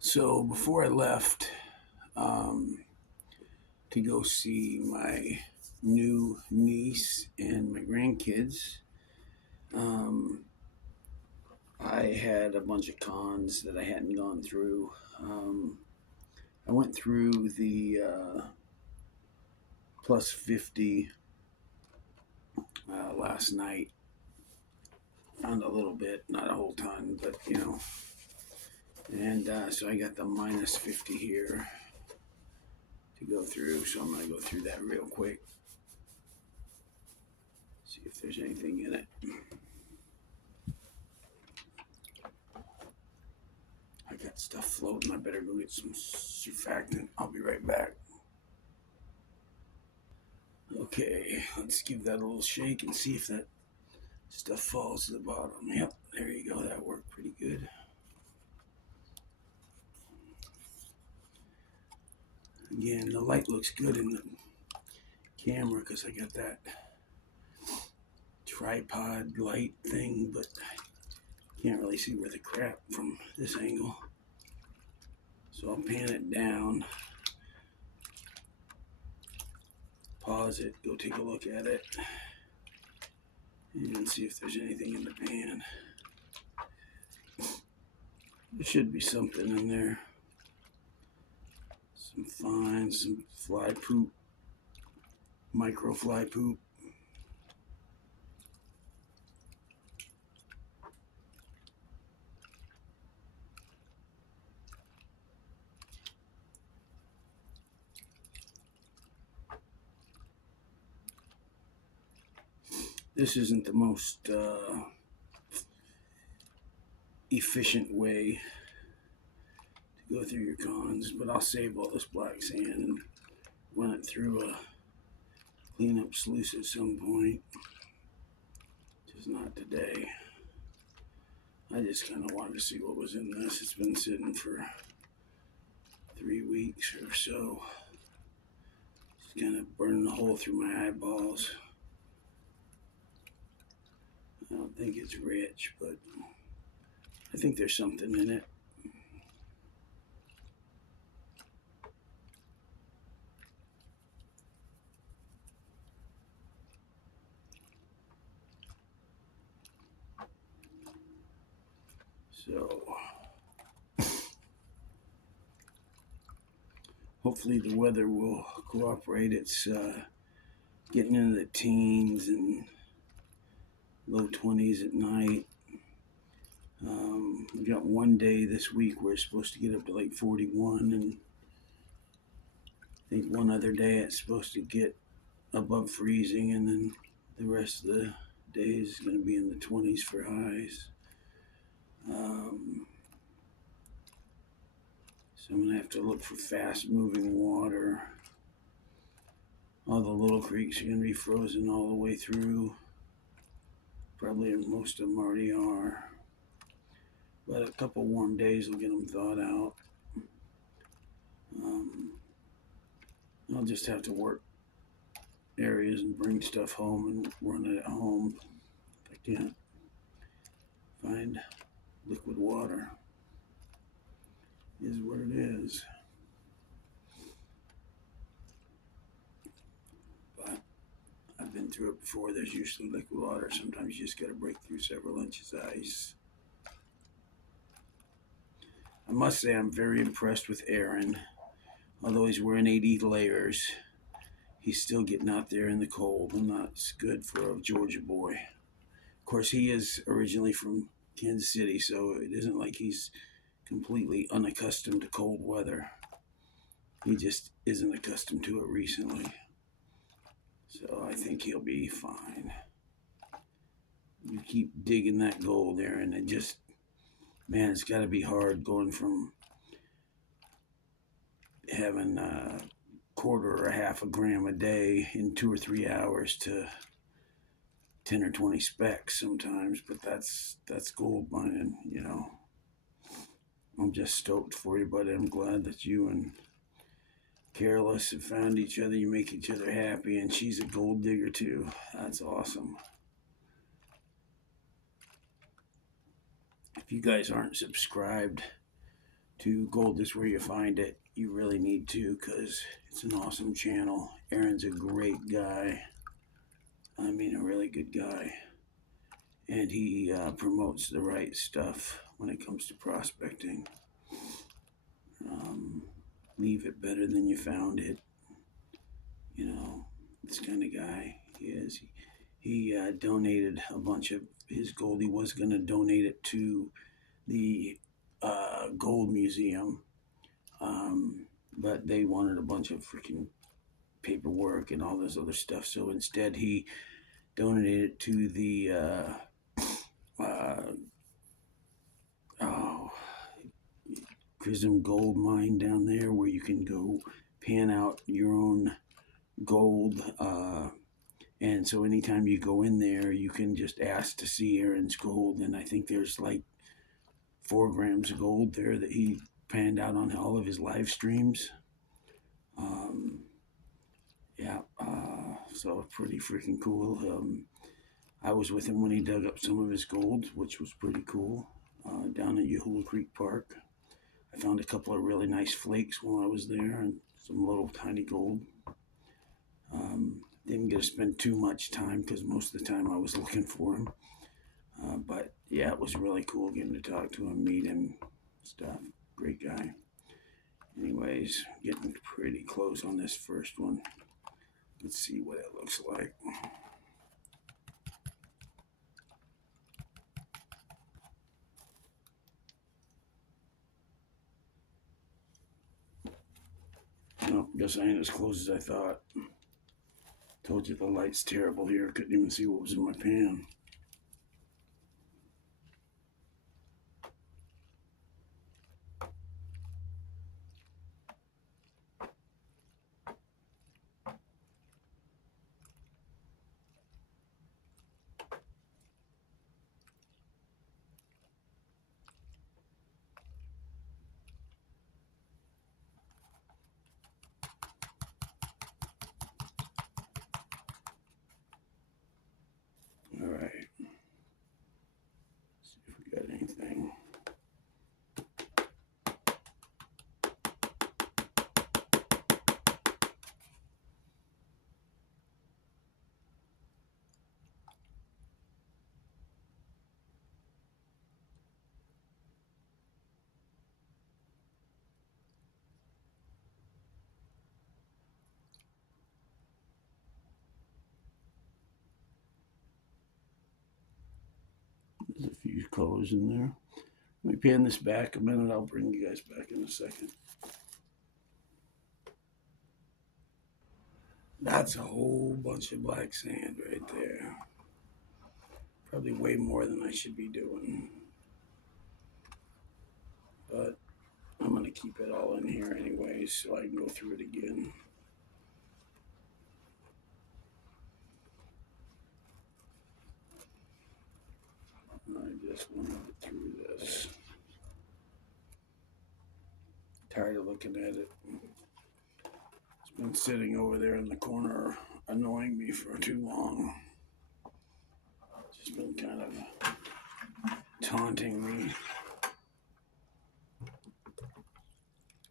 So before I left um, to go see my new niece and my grandkids, um, I had a bunch of cons that I hadn't gone through. I went through the plus 50 last night. Found a little bit, not a whole ton, but you know. And so I got the minus 50 here to go through. So I'm going to go through that real quick. See if there's anything in it. I got stuff floating. I better go get some surfactant. I'll be right back. Okay, let's give that a little shake and see if that stuff falls to the bottom. Yep, there you go. That worked pretty good. Again, the light looks good in the camera because I got that tripod light thing, but I can't really see where the crap from this angle. So I'll pan it down, pause it, go take a look at it, and see if there's anything in the pan. There should be something in there. Some fines, some fly poop, micro fly poop. This isn't the most efficient way to go through your cons, but I'll save all this black sand and run it through a cleanup sluice at some point. Just not today. I just kind of wanted to see what was in this. It's been sitting for 3 weeks or so. It's kind of burning a hole through my eyeballs. I don't think it's rich, but I think there's something in it. So hopefully the weather will cooperate. It's getting into the teens and low 20s at night. We got one day this week where it's supposed to get up to like 41, and I think one other day it's supposed to get above freezing, and then the rest of the days is going to be in the 20s for highs. So I'm going to have to look for fast moving water. All the little creeks are going to be frozen all the way through. Probably most of them already are. But a couple warm days will get them thawed out. I'll just have to work areas and bring stuff home and run it at home if I can't find liquid water. Is what it is. But I've been through it before. There's usually liquid water. Sometimes you just got to break through several inches of ice. I must say I'm very impressed with Aaron. Although he's wearing 80 layers, he's still getting out there in the cold, and that's good for a Georgia boy. Of course, he is originally from Kansas City, so it isn't like he's completely unaccustomed to cold weather. He just isn't accustomed to it recently. So I think he'll be fine. You keep digging that gold there, and it just, man, it's got to be hard going from having a quarter or a half a gram a day in 2 or 3 hours to 10 or 20 specks sometimes, but that's gold mining, you know. I'm just stoked for you, buddy. I'm glad that you and Careless have found each other. You make each other happy, and she's a gold digger too. That's awesome. If you guys aren't subscribed to Gold Is Where You Find It. You really need to, because it's an awesome channel. Aaron's a great guy. I mean, a really good guy. And he promotes the right stuff when it comes to prospecting. Um, leave it better than you found it. You know, this kind of guy he is. He donated a bunch of his gold. He was going to donate it to the Gold Museum, but they wanted a bunch of freaking paperwork and all this other stuff. So instead, he donated it to the oh, Chrism Gold Mine down there, where you can go pan out your own gold. And so anytime you go in there, you can just ask to see Aaron's gold. And I think there's like 4 grams of gold there that he panned out on all of his live streams. Yeah, so pretty freaking cool. I was with him when he dug up some of his gold, which was pretty cool, down at Yahula Creek Park. I found a couple of really nice flakes while I was there and some little tiny gold. Didn't get to spend too much time because most of the time I was looking for him. But yeah, it was really cool getting to talk to him, meet him, stuff. Great guy. Anyways, getting pretty close on this first one. Let's see what it looks like. No, guess I ain't as close as I thought. Told you the light's terrible here. Couldn't even see what was in my pan. All right. See if we got anything. There's a few colors in there. Let me pan this back a minute. I'll bring you guys back in a second. That's a whole bunch of black sand right there. Probably way more than I should be doing. But I'm going to keep it all in here anyway so I can go through it again. I just want to get through this. Tired of looking at it. It's been sitting over there in the corner annoying me for too long. Just been kind of taunting me.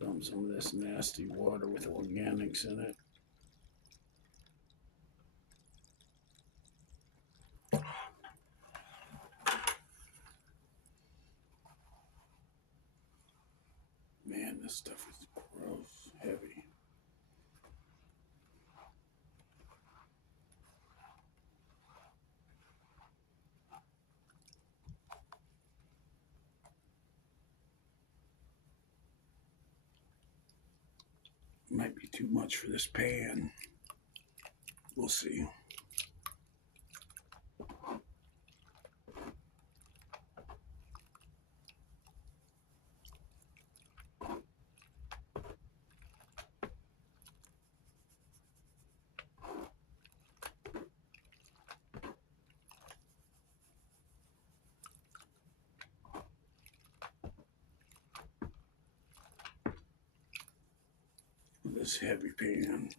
Dump some of this nasty water with organics in it. Man, this stuff is gross, heavy. Might be too much for this pan. We'll see. This heavy pan.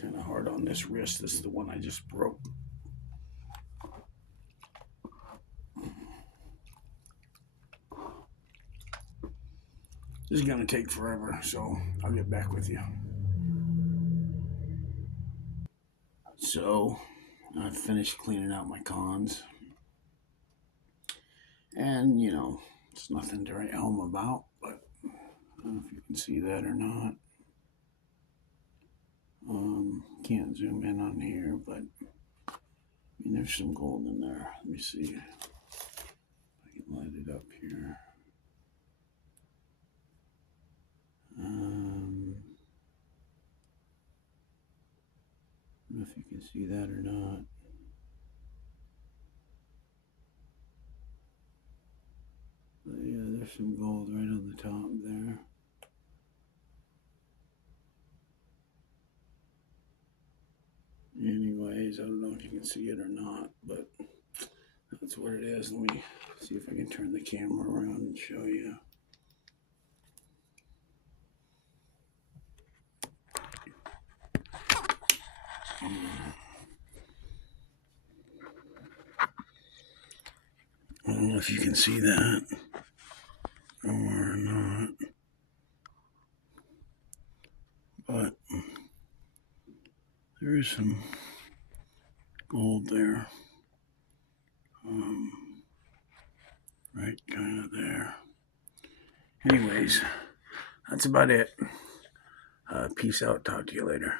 Kind of hard on this wrist. This is the one I just broke. This is going to take forever, so I'll get back with you. So, I finished cleaning out my cons. And, it's nothing to write home about, but I don't know if you can see that or not. Can't zoom in on here, but there's some gold in there. Let me see if I can light it up here. I don't know if you can see that or not. But yeah, there's some gold right on the top there. Anyways, I don't know if you can see it or not, but that's what it is. Let me see if I can turn the camera around and show you. I don't know if you can see that or not, but there is some gold there. Right kind of there. Anyways, that's about it. Peace out. Talk to you later.